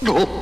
나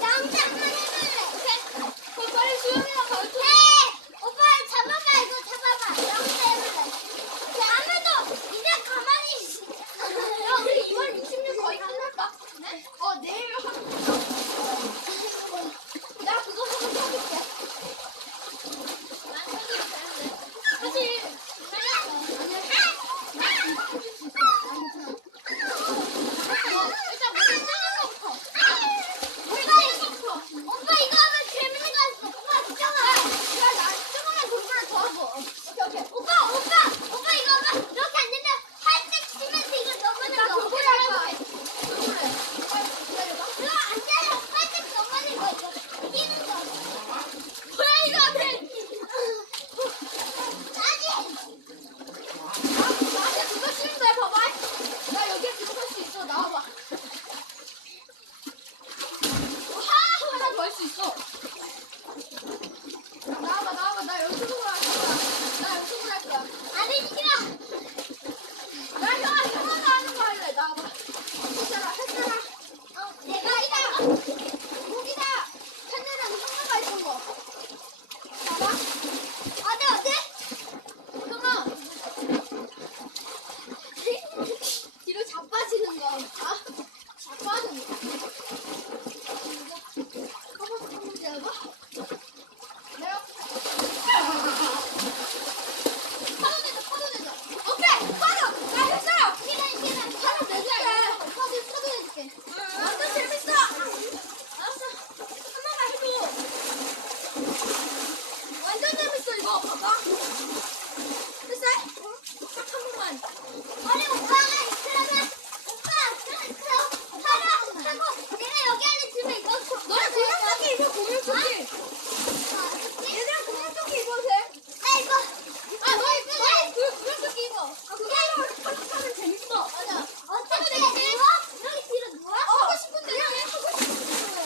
깜짝 놀랐어. 빠지는 거. 아, 다 빠졌네. 한번 잡아. 내가 파도내자. 오케이, 파도. 나 했어요. 기다려. 파도 내줄게. 파도 내줄게. 완전 재밌어. 알았어. 한 번만 해줘. 완전 재밌어 이거. 봐봐. 됐어? 딱 한 번만. 아니 오빠가 그러면 오빠 파도 하고 내가 여기 안에 들면 이거 너네 공룡토끼 입어 공룡토끼. 얘들아 공룡토끼 입어도 돼? 나 입어. 아 너 입어? 공룡토끼 입어. 아 그거 파도 타면 재밌어. 맞아. 어떻게 누워? 여기 뒤로 누워? 하고 싶은데 해. 하고 싶은데.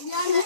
신기하다.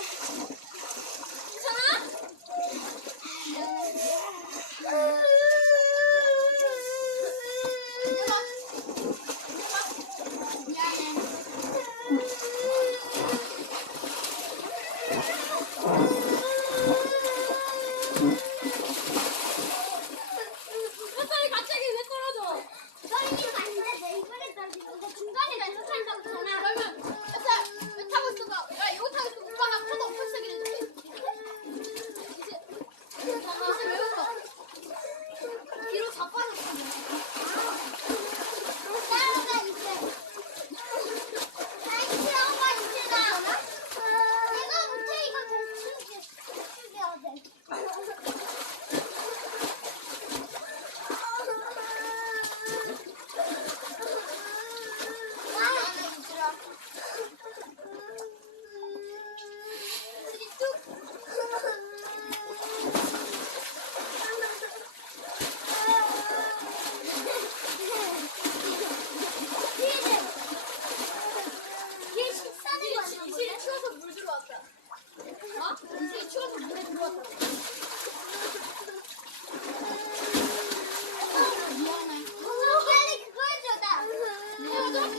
들어줘?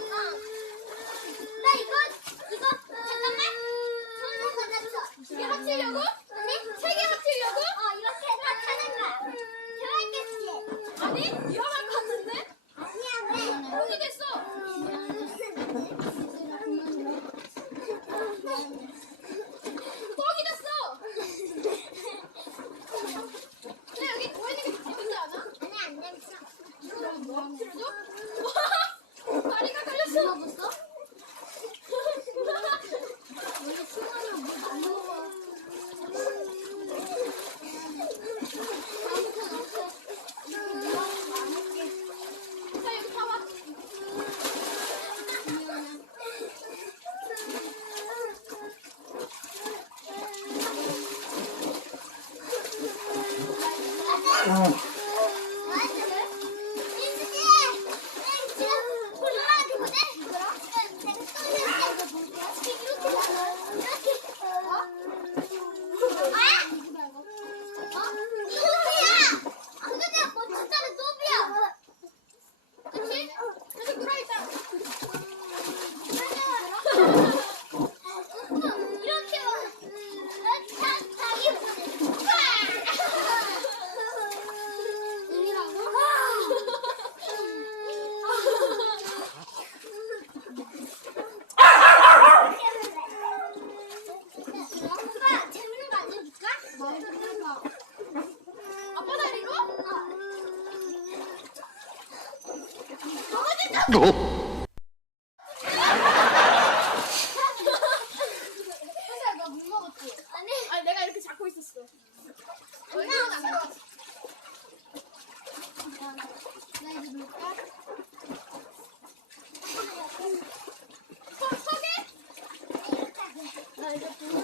나 이거 잠깐만. 손을 받았어. 이게 맞추려고? 아니, 3개 맞추려고? 이렇게 다 차는 거야. 좋아했겠지? 아니, 위험할 것 같은데? 아니야, 왜? 형이 됐어. 뻥이 됐어. 근데 여기 보이는 게 재밌지 않아? 아니, 안 재밌어. 그럼 뭐? 틀어줘? 다리가 걸렸어. 먹었어? 원래 수건으로 물안 먹어. 자, 여기 봐봐. 아빠 다리로? 현수야, 너 물 먹었지? 아니, 내가 이렇게 잡고 있었어. 얼마나 안 들어갔어? 나 이제 놓을까? 서게? 나 이제 부어야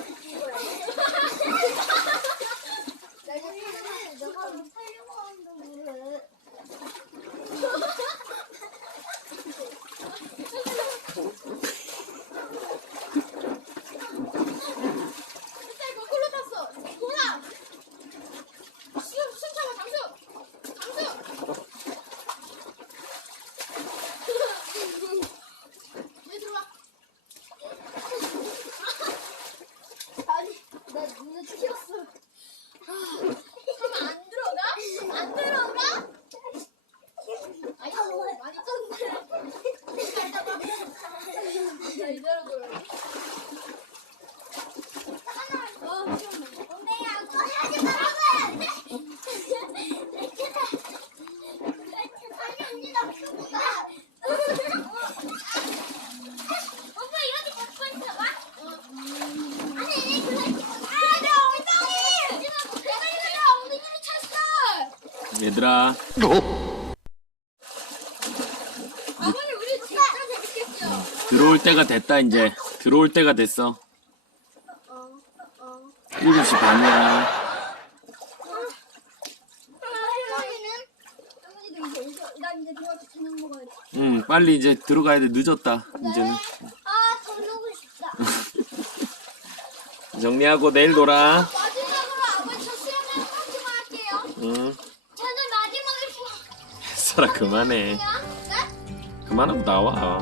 나 이제 너가 살려고 하는데 왜? 햇살 거꾸로 탔어. 돌아. 숨 참아. 장수. 이제 들어와. 아니, 나 눈을 튀었어. 그러면 안 들어가? 안 들어가? 아이고, 많이 쪘네. 자, 이대로 돌아. 얘들아, 아버님, 우리 진짜 재밌겠죠? 들어올 때가 됐다. 이제 들어올 때가 됐어. 7시 반이야. 난 이제 들어가서 저녁 먹어야지. 응, 빨리 이제 들어가야 돼. 늦었다. 이제는 저녁고 싶다. 정리하고 내일 놀아. 마지막으로 아버지 저 수영 한 번만 할게요. 응, 저는 마지막으로 설아 그만해. 네? 그만하고 나와.